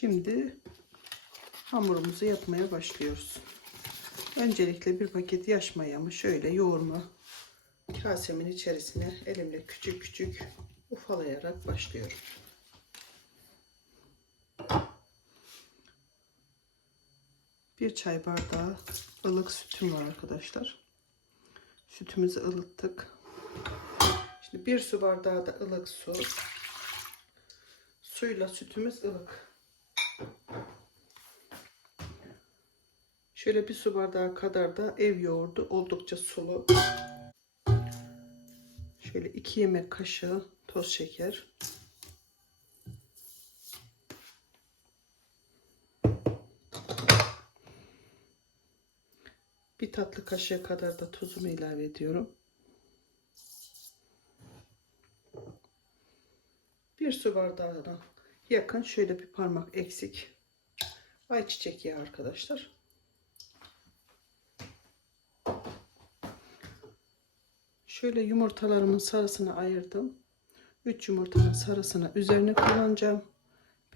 Şimdi hamurumuzu yapmaya başlıyoruz. Öncelikle bir paket yaş mayamı şöyle yoğurma kasemin içerisine elimle küçük küçük ufalayarak başlıyorum. Bir çay bardağı ılık sütüm var arkadaşlar. Sütümüzü ılıttık. Şimdi bir su bardağı da ılık su. Suyla sütümüz ılık. Şöyle bir su bardağı kadar da ev yoğurdu. Oldukça sulu. Şöyle iki yemek kaşığı toz şeker. Bir tatlı kaşığı kadar da tuzumu ilave ediyorum. Bir su bardağına yakın şöyle bir parmak eksik ayçiçek yağı arkadaşlar. Şöyle yumurtalarımın sarısını ayırdım. 3 yumurtanın sarısını üzerine kullanacağım.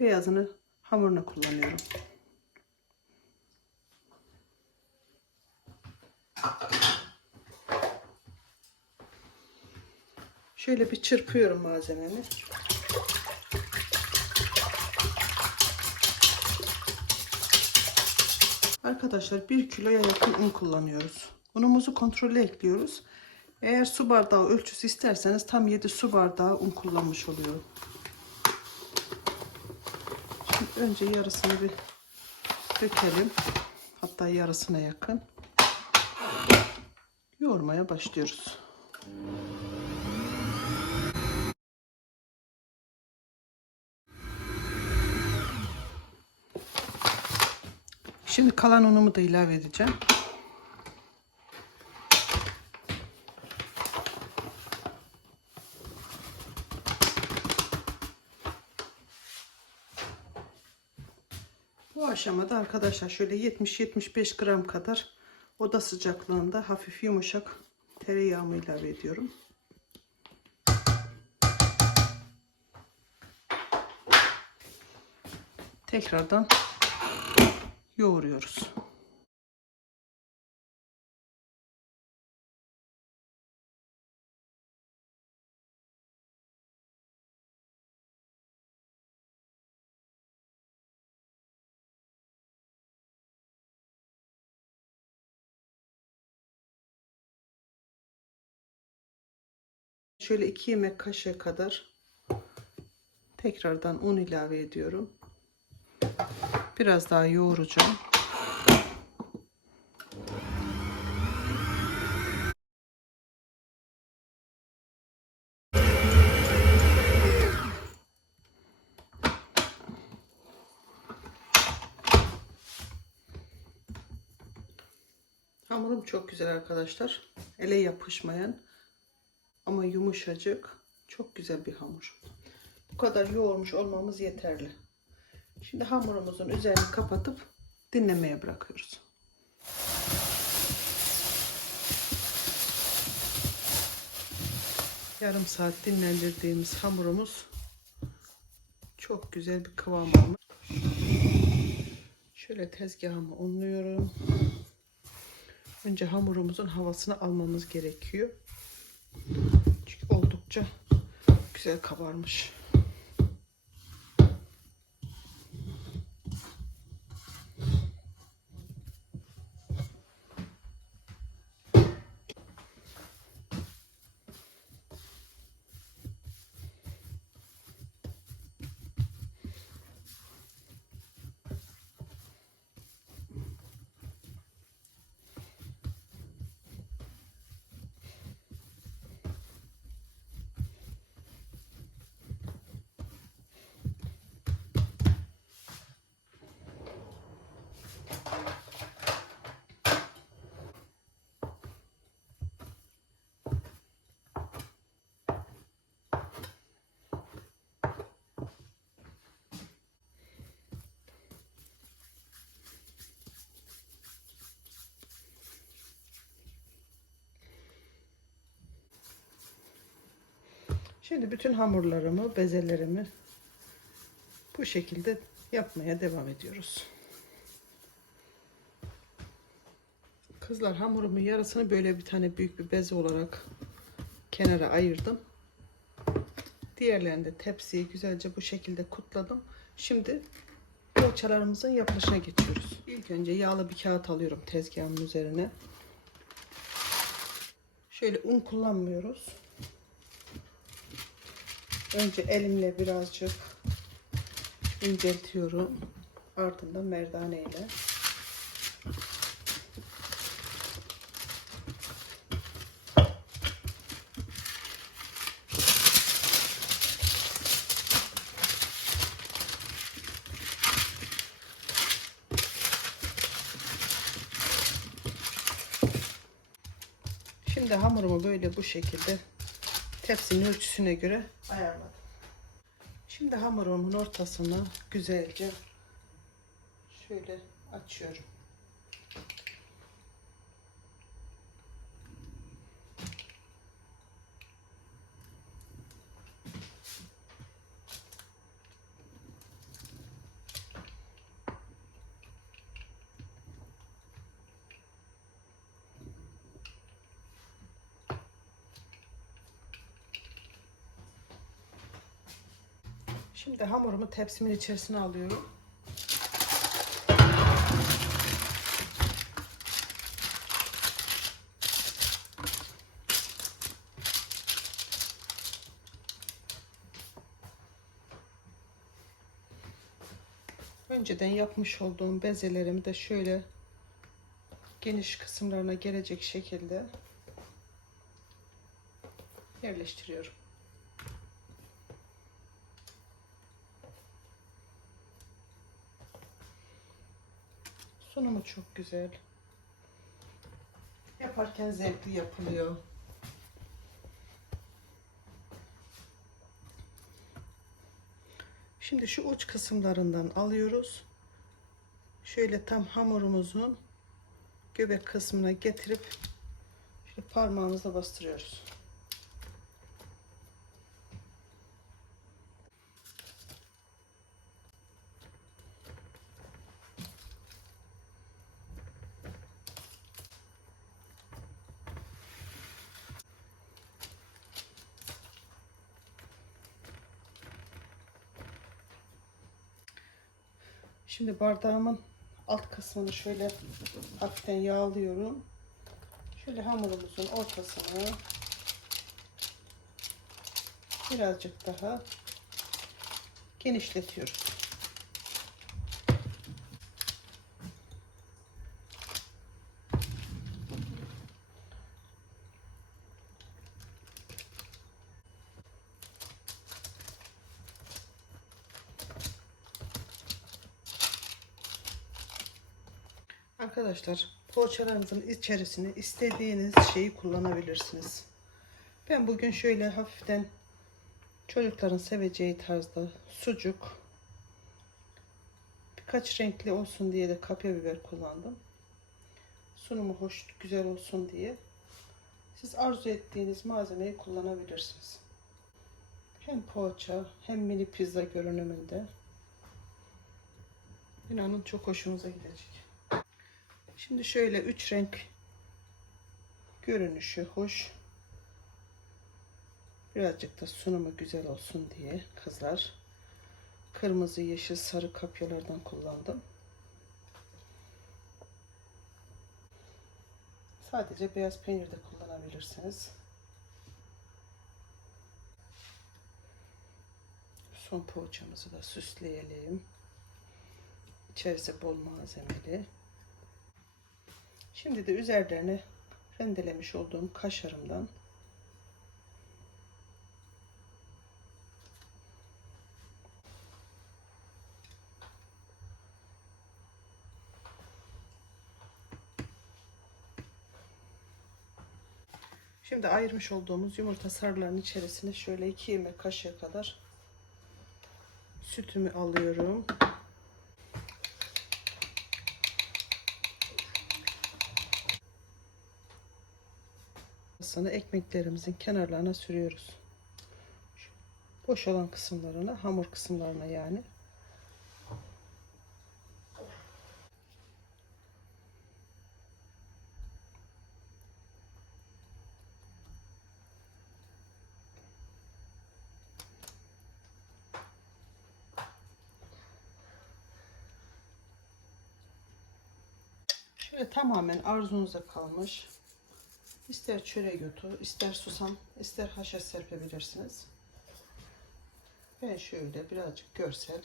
Beyazını hamuruna kullanıyorum. Şöyle bir çırpıyorum malzememi. Arkadaşlar 1 kiloya yakın un kullanıyoruz. Unumuzu kontrollü ekliyoruz. Eğer su bardağı ölçüsü isterseniz tam 7 su bardağı un kullanmış oluyorum. Şimdi önce yarısını bir dökelim. Hatta yarısına yakın. Yoğurmaya başlıyoruz. Şimdi kalan unumu da ilave edeceğim. Bu aşamada arkadaşlar şöyle 70-75 gram kadar oda sıcaklığında hafif yumuşak tereyağımı ilave ediyorum. Tekrardan yoğuruyoruz. Şöyle 2 yemek kaşığı kadar tekrardan un ilave ediyorum. Biraz daha yoğuracağım. Hamurum çok güzel arkadaşlar. Ele yapışmayan ama yumuşacık. Çok güzel bir hamur. Bu kadar yoğurmuş olmamız yeterli. Şimdi hamurumuzun üzerini kapatıp dinlemeye bırakıyoruz. Yarım saat dinlendirdiğimiz hamurumuz çok güzel bir kıvam almış. Şöyle tezgahımı unluyorum. Önce hamurumuzun havasını almamız gerekiyor. Çünkü oldukça güzel kabarmış. Şimdi bütün hamurlarımı, bezelerimi bu şekilde yapmaya devam ediyoruz. Kızlar hamurumun yarısını böyle bir tane büyük bir bez olarak kenara ayırdım. Diğerlerini de tepsiye güzelce bu şekilde kutladım. Şimdi poğaçalarımızın yapılışına geçiyoruz. İlk önce yağlı bir kağıt alıyorum tezgahımın üzerine. Şöyle un kullanmıyoruz. Önce elimle birazcık inceltiyorum. Ardından merdane ile. Şimdi hamurumu böyle bu şekilde tepsinin ölçüsüne göre ayarladım. Şimdi hamurumun ortasını güzelce şöyle açıyorum. Şimdi hamurumu tepsimin içerisine alıyorum. Önceden yapmış olduğum bezelerimi de şöyle geniş kısımlarına gelecek şekilde yerleştiriyorum. Sunumu çok güzel. Yaparken zevkli yapılıyor. Şimdi şu uç kısımlarından alıyoruz. Şöyle tam hamurumuzun göbek kısmına getirip parmağımızla bastırıyoruz. Şimdi bardağımın alt kısmını şöyle hafiften yağlıyorum. Şöyle hamurumuzun ortasını birazcık daha genişletiyoruz. Arkadaşlar poğaçalarınızın içerisine istediğiniz şeyi kullanabilirsiniz. Ben bugün şöyle hafiften çocukların seveceği tarzda sucuk birkaç renkli olsun diye de kapya biber kullandım. Sunumu hoş güzel olsun diye. Siz arzu ettiğiniz malzemeyi kullanabilirsiniz. Hem poğaça hem mini pizza görünümünde. İnanın çok hoşunuza gidecek. Şimdi şöyle üç renk görünüşü hoş. Birazcık da sunumu güzel olsun diye kızlar. Kırmızı, yeşil, sarı kapyalardan kullandım. Sadece beyaz peynir de kullanabilirsiniz. Son poğaçamızı da süsleyelim. İçerisi bol malzemeli. Şimdi de üzerlerine rendelemiş olduğum kaşarımdan Şimdi ayırmış olduğumuz yumurta sarılarının içerisine şöyle 2 yemek kaşığı kadar sütümü alıyorum. sarısını ekmeklerimizin kenarlarına sürüyoruz. Boş olan kısımlarına, hamur kısımlarına yani. Şöyle tamamen arzunuza kalmış İster çörek otu, ister susam, ister haşa serpebilirsiniz. Ben şöyle birazcık görsel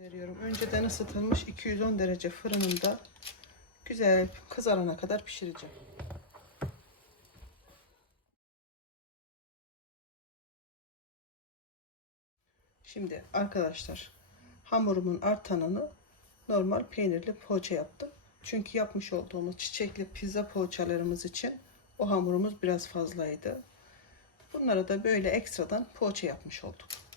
Veriyorum. Önceden ısıtılmış 210 derece fırınında güzel kızarana kadar pişireceğim. Şimdi arkadaşlar hamurumun artanını normal peynirli poğaça yaptım. Çünkü yapmış olduğumuz çiçekli pizza poğaçalarımız için o hamurumuz biraz fazlaydı. Bunlara da böyle ekstradan poğaça yapmış olduk.